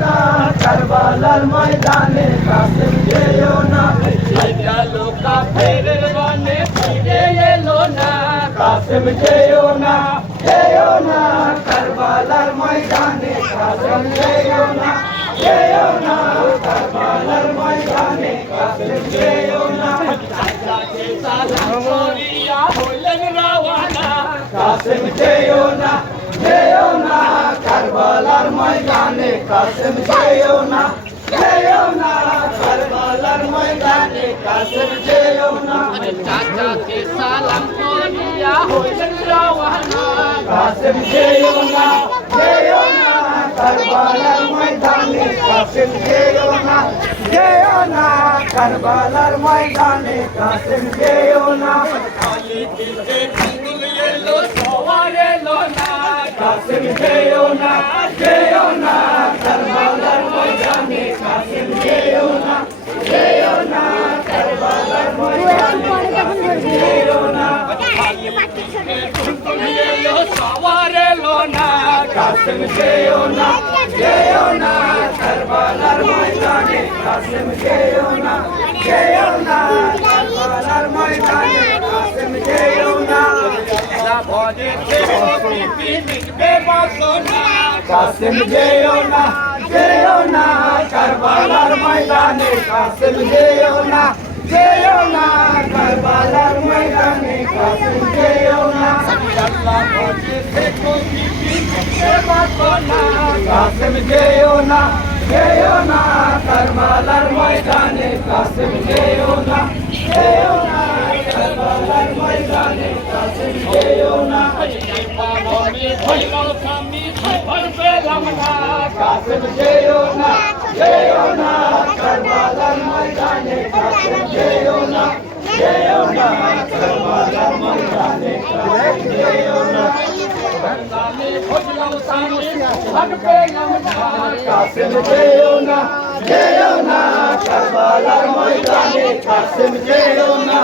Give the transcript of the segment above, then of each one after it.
না কারবালার ময়দানে কাসেম যেও না গেল কাফেরের রানে ফিরে এলো না কাসেম যেও না কারবালার ময়দানে কাসেম যেও না কারবালার ময়দানে কাসেম যেও না সালাম করিয়া হইলেন রওয়ানা কাসেম যেও না কারবালার ময়দানে কাসেম যেও না কারবালার ময়দানে কাসেম যেও না চাচাকে সালাম করিয়া হইলেন রওয়ানা কাসেম যেও না কারবালার ময়দানে কাসেম যেও না কারবালার ময়দানে কাসেম যেও না খালি দিতে ফুল এলো সওয়ার এলো না কাসেম যেও না কারবালার ময়দানে কাসেম যেও না কারবালার ময়দানে কাসেম যেও না খালি দিতে ফুল এলো সওয়ার এলো না কাসেম যেও না কারবালার ময়দানে কাসেম যেও না কারবালার ময়দানে কাসেম যেও না ভজে মিটবে বাসনা কাসেম যেও না কারবালার ময়দানে কাসেম যেও না কারবালার ময়দানে কাসেম যেও না ভজে মিটবে বাসনা কাসেম যেও না কারবালার ময়দানে কাসেম যেও না কারবালার ময়দানে কাসেম যেও না কাসেম যেও না কারবালার ময়দানে কাসেম যেও না কারবালার ময়দানে কাসেম যেও না কাসেম যেও না কারবালার ময়দানে কাসেম যেও না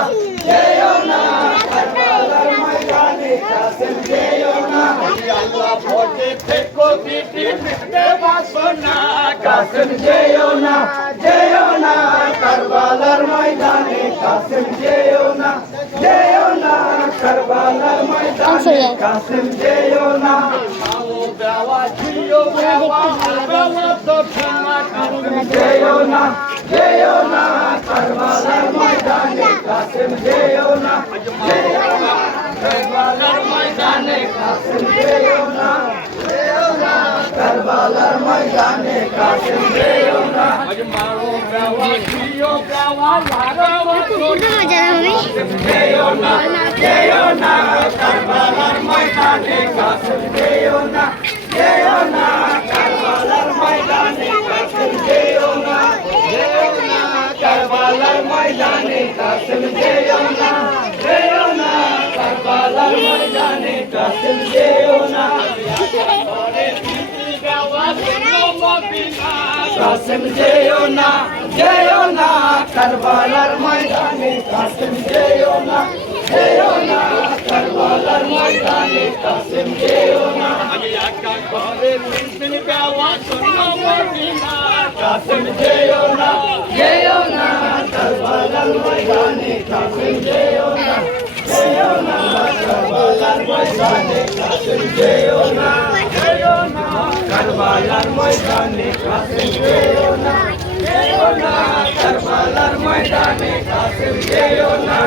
কারবালার ময়দানে কাসেম যেও না আল্লাহ ভোটে থেকো দিদি মিটবে বাসনা কাসেম যেও না কারবালার ময়দানে কাসেম যেও না কারবালার ময়দানে কাসেম যেও না দেওয়া ঝিও দেওয়া তো ক্ষমা যেও না কারবালার ময়দানে কাসেম যেও না কারবালার ময়দানে কাসেম যেও না কারবালার ময়দানে কাসেম যেও না মারো দেওয়া ঝিও দেওয়া লাগাও যেও না কারবালার ময়দানে কাসেম যেও না কারবালার ময়দানে কাসেম যেও না কারবালার ময়দানে কাসেম যেও না কারবালার ময়দানে কাসেম যেও না কাসেম যেও না কারবালার ময়দানে কাসেম যেও না কারবালার ময়দানে কাসেম যেও না কাসেম যেও না কারবালার ময়দানে কাসেম যেও না কারবালার ময়দানে কাসেম যেও না কারবালার ময়দানে কাসেম যেও না কারবালার ময়দানে কাসেম যেও না